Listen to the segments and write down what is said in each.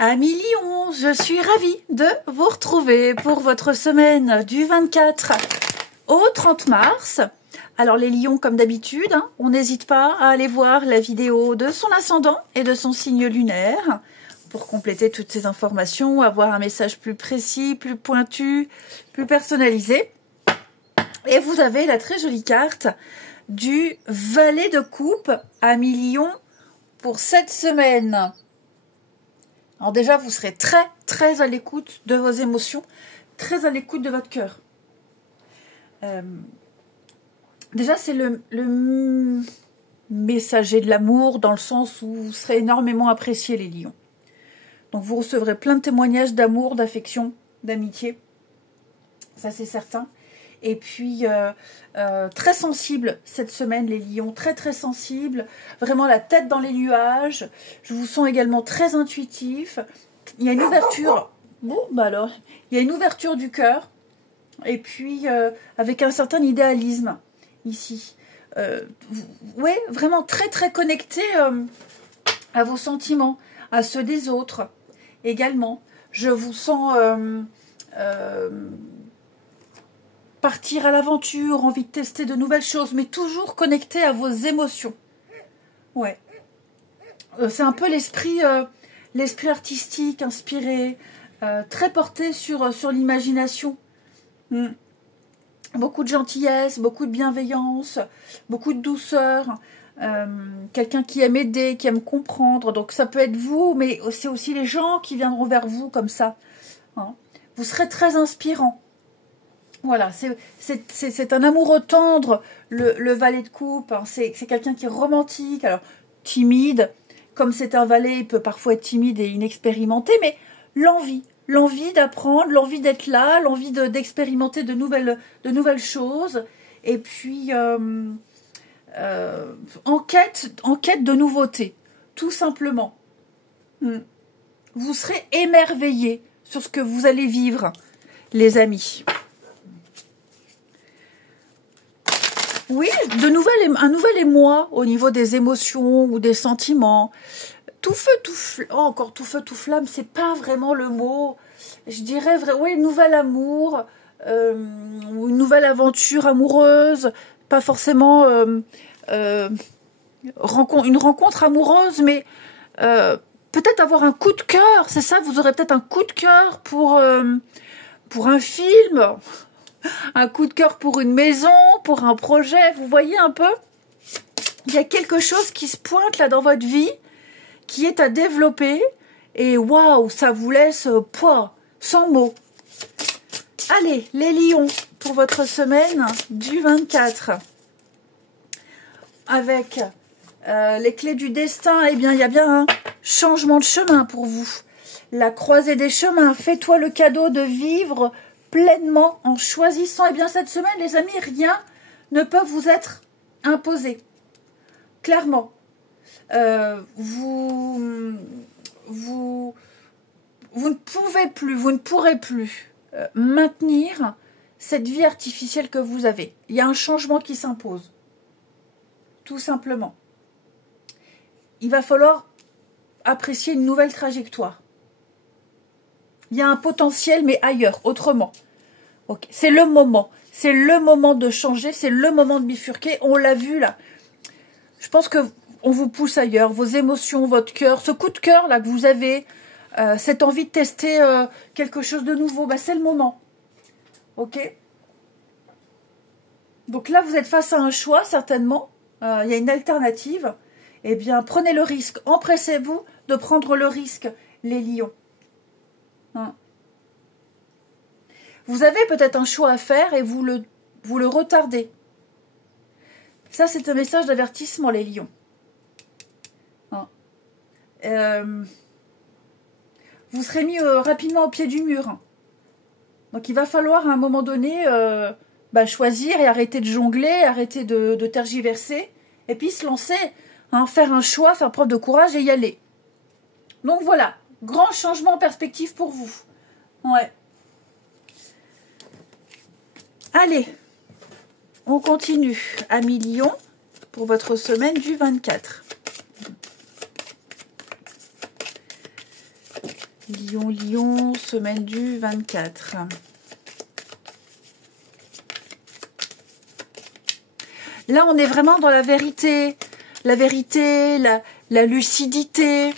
Amis Lion, je suis ravie de vous retrouver pour votre semaine du 24 au 30 mars. Alors les lions, comme d'habitude, on n'hésite pas à aller voir la vidéo de son ascendant et de son signe lunaire pour compléter toutes ces informations, avoir un message plus précis, plus pointu, plus personnalisé. Et vous avez la très jolie carte du valet de coupe, amis Lion, pour cette semaine. Alors déjà, vous serez très à l'écoute de vos émotions, très à l'écoute de votre cœur. Déjà, c'est le messager de l'amour, dans le sens où vous serez énormément appréciés, les lions. Donc vous recevrez plein de témoignages d'amour, d'affection, d'amitié. Ça, c'est certain. Et puis, très sensible cette semaine, les lions, très sensible, vraiment la tête dans les nuages. Je vous sens également très intuitif. Il y a une ouverture, bon, bah alors, il y a une ouverture du cœur, et puis avec un certain idéalisme ici. Oui, vraiment très connecté à vos sentiments, à ceux des autres également. Je vous sens partir à l'aventure, envie de tester de nouvelles choses, mais toujours connecté à vos émotions. Ouais. C'est un peu l'esprit artistique, inspiré, très porté sur l'imagination. Beaucoup de gentillesse, beaucoup de bienveillance, beaucoup de douceur. Quelqu'un qui aime aider, qui aime comprendre. Donc ça peut être vous, mais c'est aussi les gens qui viendront vers vous comme ça. Vous serez très inspirant. Voilà, c'est un amoureux tendre, le valet de coupe. C'est quelqu'un qui est romantique, alors timide. Comme c'est un valet, il peut parfois être timide et inexpérimenté, mais l'envie d'apprendre, l'envie d'être là, l'envie d'expérimenter de nouvelles choses. Et puis, en quête de nouveautés, tout simplement. Vous serez émerveillés sur ce que vous allez vivre, les amis. Oui, un nouvel émoi au niveau des émotions ou des sentiments. Tout feu, encore tout feu, tout flamme, c'est pas vraiment le mot. Je dirais, oui, nouvel amour, ou une nouvelle aventure amoureuse, pas forcément une rencontre amoureuse, mais peut-être avoir un coup de cœur, c'est ça, vous aurez peut-être un coup de cœur pour un film, un coup de cœur pour une maison, pour un projet, vous voyez un peu? Il y a quelque chose qui se pointe là dans votre vie, qui est à développer, et waouh, ça vous laisse sans mots. Allez, les lions, pour votre semaine du 24. Avec les clés du destin, eh bien, il y a bien un changement de chemin pour vous. La croisée des chemins, fais-toi le cadeau de vivre pleinement en choisissant. Eh bien, cette semaine, les amis, rien ne peut vous être imposé. Clairement. Vous ne pouvez plus, vous ne pourrez plus maintenir cette vie artificielle que vous avez. Il y a un changement qui s'impose. Tout simplement. Il va falloir apprécier une nouvelle trajectoire. Il y a un potentiel, mais ailleurs, autrement. Okay. C'est le moment. C'est le moment de changer, c'est le moment de bifurquer. On l'a vu là. Je pense que on vous pousse ailleurs. Vos émotions, votre cœur, ce coup de cœur là que vous avez, cette envie de tester quelque chose de nouveau, bah, c'est le moment. Ok? Donc là, vous êtes face à un choix, certainement. Il y a une alternative. Eh bien, prenez le risque. Empressez-vous de prendre le risque, les lions. Vous avez peut-être un choix à faire et vous le retardez. Ça, c'est un message d'avertissement, les lions. Vous serez mis rapidement au pied du mur. Donc, il va falloir à un moment donné choisir et arrêter de jongler, arrêter de tergiverser, et puis se lancer, faire un choix, faire preuve de courage et y aller. Donc, voilà. Grand changement en perspective pour vous. Ouais. Allez, on continue. Amis Lion, pour votre semaine du 24. Lion, Lion, semaine du 24. Là, on est vraiment dans la vérité, la lucidité.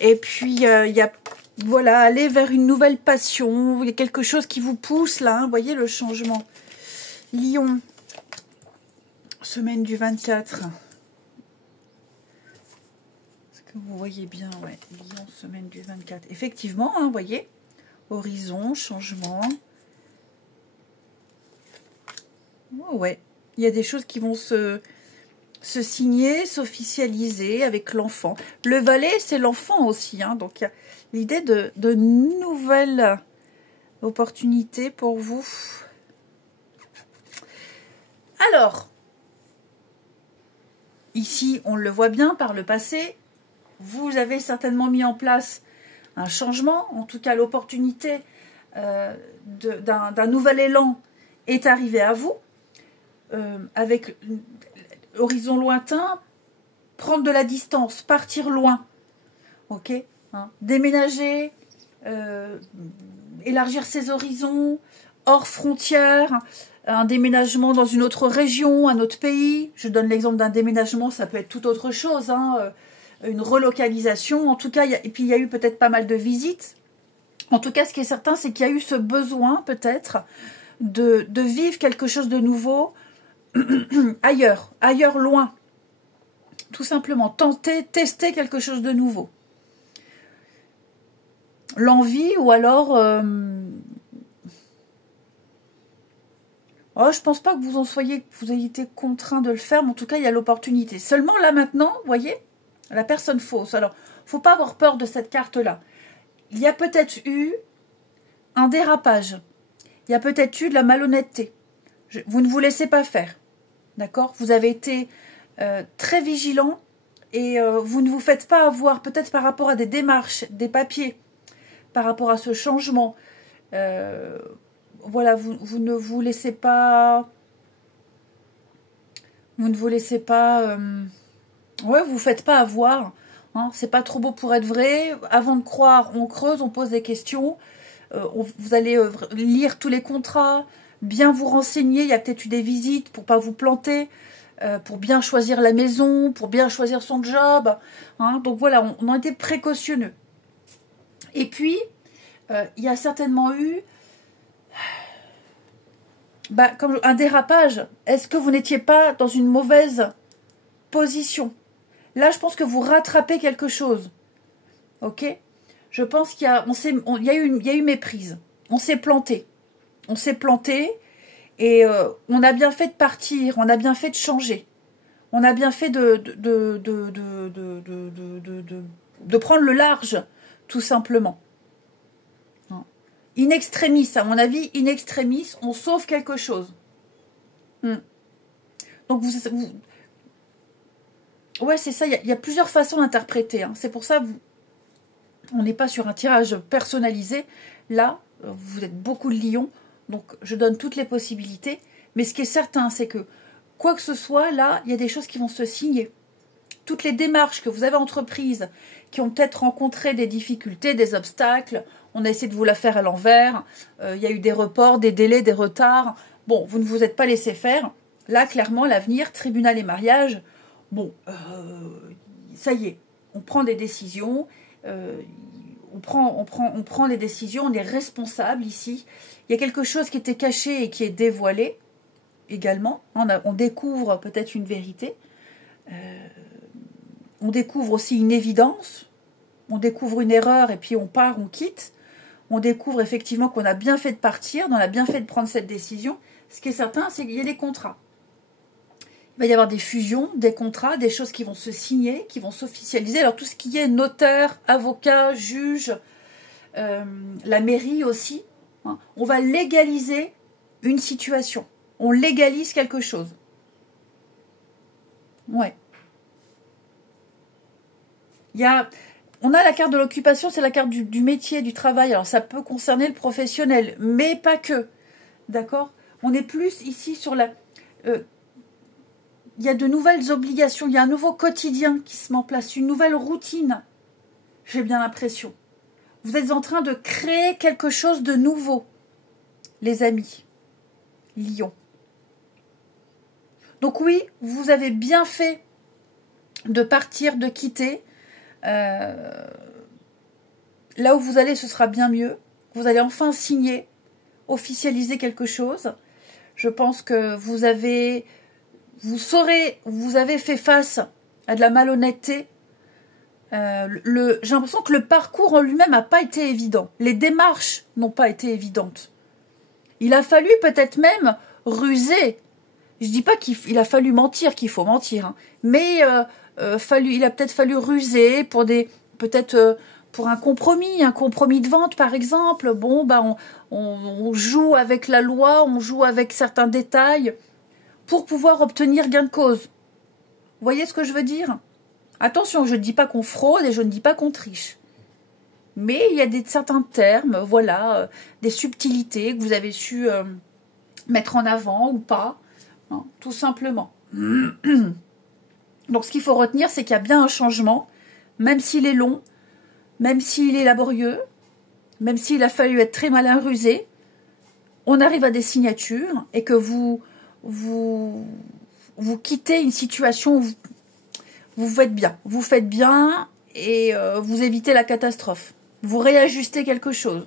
Et puis, il y a, voilà, aller vers une nouvelle passion. Il y a quelque chose qui vous pousse, là. Vous voyez le changement. Lion, semaine du 24. Est-ce que vous voyez bien? Ouais, Lion, semaine du 24. Effectivement, vous voyez, horizon, changement. Oh, ouais. Il y a des choses qui vont se signer, s'officialiser avec l'enfant. Le valet, c'est l'enfant aussi. Hein, donc, il y a l'idée de nouvelles opportunités pour vous. Alors, ici, on le voit bien par le passé. Vous avez certainement mis en place un changement. En tout cas, l'opportunité d'un nouvel élan est arrivée à vous. Avec horizon lointain, prendre de la distance, partir loin, ok, hein, déménager, élargir ses horizons, hors frontières, un déménagement dans une autre région, un autre pays. Je donne l'exemple d'un déménagement, ça peut être tout autre chose, hein, une relocalisation. En tout cas, et puis il y a eu peut-être pas mal de visites. En tout cas, ce qui est certain, c'est qu'il y a eu ce besoin peut-être de vivre quelque chose de nouveau, ailleurs, loin, tout simplement, tester quelque chose de nouveau. L'envie ou alors, oh, je pense pas que vous ayez été contraint de le faire, mais en tout cas, il y a l'opportunité. Seulement là maintenant, vous voyez, la personne fausse. Alors, faut pas avoir peur de cette carte-là. Il y a peut-être eu un dérapage. Il y a peut-être eu de la malhonnêteté. Vous ne vous laissez pas faire. D'accord? Vous avez été très vigilant et vous ne vous faites pas avoir, peut-être par rapport à des démarches, des papiers, par rapport à ce changement. Voilà, vous ne vous laissez pas... Vous ne vous laissez pas... ouais, vous ne faites pas avoir. Hein, c'est pas trop beau pour être vrai. Avant de croire, on creuse, on pose des questions. Vous allez lire tous les contrats, bien vous renseigner. Il y a peut-être eu des visites pour pas vous planter, pour bien choisir la maison, pour bien choisir son job. Hein, donc voilà, on a été précautionneux. Et puis, il y a certainement eu comme un dérapage. Est-ce que vous n'étiez pas dans une mauvaise position? Là, je pense que vous rattrapez quelque chose. Ok? Je pense qu'il y a eu méprise. On s'est planté. On s'est planté et on a bien fait de partir. On a bien fait de changer. On a bien fait de prendre le large, tout simplement. In extremis, à mon avis, in extremis, on sauve quelque chose. Donc, ouais, c'est ça. Il y a plusieurs façons d'interpréter. Hein. C'est pour ça que on n'est pas sur un tirage personnalisé. Là, vous êtes beaucoup de lions, donc je donne toutes les possibilités. Mais ce qui est certain, c'est que quoi que ce soit, là, il y a des choses qui vont se signer. Toutes les démarches que vous avez entreprises, qui ont peut-être rencontré des difficultés, des obstacles, on a essayé de vous la faire à l'envers, il y a eu des reports, des délais, des retards. Bon, vous ne vous êtes pas laissé faire. Là, clairement, l'avenir, tribunal et mariage, bon, ça y est, on prend des décisions, on prend les décisions, on est responsable ici. Il y a quelque chose qui était caché et qui est dévoilé également. On découvre peut-être une vérité. On découvre aussi une évidence. On découvre une erreur et puis on part, on quitte. On découvre effectivement qu'on a bien fait de partir, on a bien fait de prendre cette décision. Ce qui est certain, c'est qu'il y a des contrats. Il va y avoir des fusions, des contrats, des choses qui vont se signer, qui vont s'officialiser. Alors tout ce qui est notaire, avocat, juge, la mairie aussi, hein, on va légaliser une situation. On légalise quelque chose. Ouais. On a la carte de l'occupation, c'est la carte du métier, du travail. Alors ça peut concerner le professionnel, mais pas que. D'accord? On est plus ici sur la... il y a de nouvelles obligations, il y a un nouveau quotidien qui se met en place, une nouvelle routine, j'ai bien l'impression. Vous êtes en train de créer quelque chose de nouveau, les amis. Lion. Donc oui, vous avez bien fait de partir, de quitter. Là où vous allez, ce sera bien mieux. Vous allez enfin signer, officialiser quelque chose. Je pense que vous avez fait face à de la malhonnêteté. J'ai l'impression que le parcours en lui-même n'a pas été évident. Les démarches n'ont pas été évidentes. Il a fallu peut-être même ruser. Je dis pas qu'il a fallu mentir, qu'il faut mentir, hein. Mais il a peut-être fallu ruser pour pour un compromis de vente par exemple. Bon, bah on joue avec la loi, on joue avec certains détails pour pouvoir obtenir gain de cause. Vous voyez ce que je veux dire? Attention, je ne dis pas qu'on fraude et je ne dis pas qu'on triche. Mais il y a certains termes, voilà, des subtilités que vous avez su mettre en avant ou pas, hein, tout simplement. Donc ce qu'il faut retenir, c'est qu'il y a bien un changement, même s'il est long, même s'il est laborieux, même s'il a fallu être très malin rusé, on arrive à des signatures et que vous quittez une situation où vous faites bien et vous évitez la catastrophe. Vous réajustez quelque chose.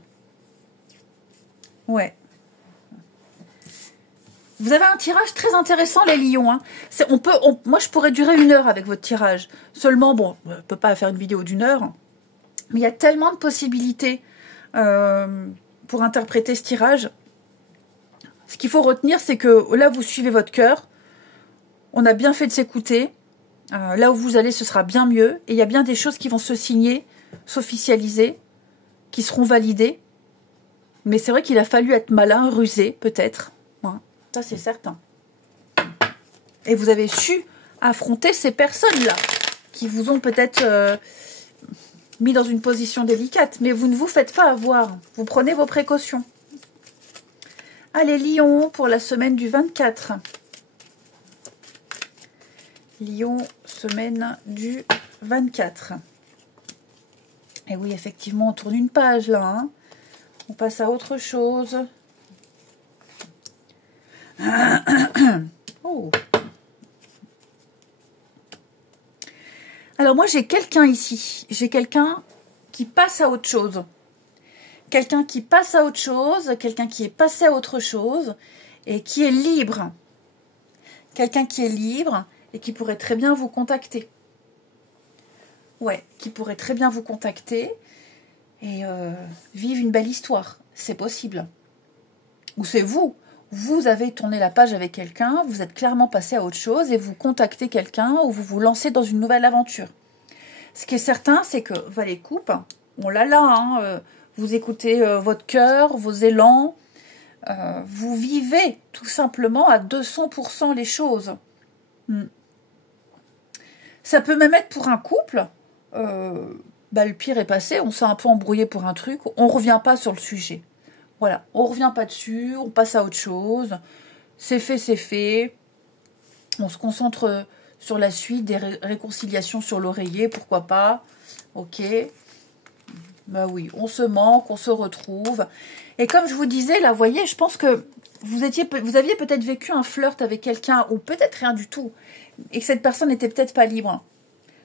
Ouais. Vous avez un tirage très intéressant, les lions. Hein. Moi, je pourrais durer 1 heure avec votre tirage. Seulement, bon, on ne peut pas faire une vidéo d'1 heure. Mais il y a tellement de possibilités pour interpréter ce tirage. Ce qu'il faut retenir, c'est que là, vous suivez votre cœur. On a bien fait de s'écouter. Là où vous allez, ce sera bien mieux. Et il y a bien des choses qui vont se signer, s'officialiser, qui seront validées. Mais c'est vrai qu'il a fallu être malin, rusé, peut-être. Hein, ça, c'est certain. Et vous avez su affronter ces personnes-là, qui vous ont peut-être mis dans une position délicate. Mais vous ne vous faites pas avoir. Vous prenez vos précautions. Allez, Lion, pour la semaine du 24. Lion, semaine du 24. Et oui, effectivement, on tourne une page là. Hein. On passe à autre chose. Oh. Alors moi, j'ai quelqu'un ici. J'ai quelqu'un qui passe à autre chose. Quelqu'un qui passe à autre chose. Quelqu'un qui est passé à autre chose. Et qui est libre. Quelqu'un qui est libre. Et qui pourrait très bien vous contacter. Ouais, qui pourrait très bien vous contacter et vivre une belle histoire. C'est possible. Ou c'est vous. Vous avez tourné la page avec quelqu'un, vous êtes clairement passé à autre chose et vous contactez quelqu'un ou vous vous lancez dans une nouvelle aventure. Ce qui est certain, c'est que Valet Coupe, on l'a là, hein, vous écoutez votre cœur, vos élans, vous vivez tout simplement à 200% les choses. Ça peut même être pour un couple, le pire est passé, on s'est un peu embrouillé pour un truc, on ne revient pas sur le sujet. Voilà, on ne revient pas dessus, on passe à autre chose, c'est fait. On se concentre sur la suite, des réconciliations sur l'oreiller, pourquoi pas. Ok, bah oui, on se manque, on se retrouve. Et comme je vous disais, là, vous voyez, je pense que vous aviez peut-être vécu un flirt avec quelqu'un, ou peut-être rien du tout, et que cette personne n'était peut-être pas libre.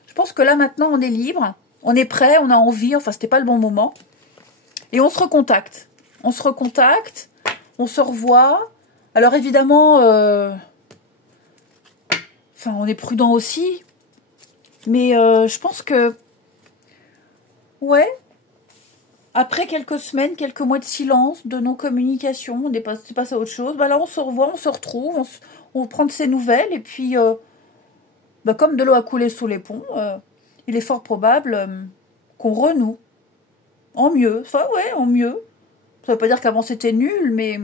Je pense que là, maintenant, on est libre, on est prêt, on a envie, enfin, c'était pas le bon moment. Et on se recontacte. On se recontacte, on se revoit. Alors, évidemment, on est prudent aussi. Mais je pense que, ouais, après quelques semaines, quelques mois de silence, de non-communication, on est passé à autre chose, bah là, on se revoit, on se retrouve, on prend de ses nouvelles, et puis... comme de l'eau a coulé sous les ponts, il est fort probable qu'on renoue. En mieux. Enfin, ouais, en mieux. Ça ne veut pas dire qu'avant c'était nul, mais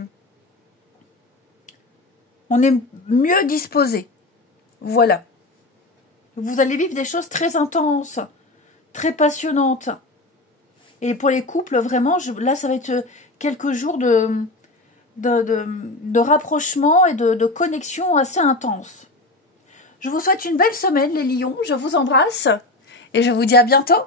on est mieux disposé. Voilà. Vous allez vivre des choses très intenses, très passionnantes. Et pour les couples, vraiment, là, ça va être quelques jours de rapprochement et de connexion assez intense. Je vous souhaite une belle semaine, les lions. Je vous embrasse et je vous dis à bientôt.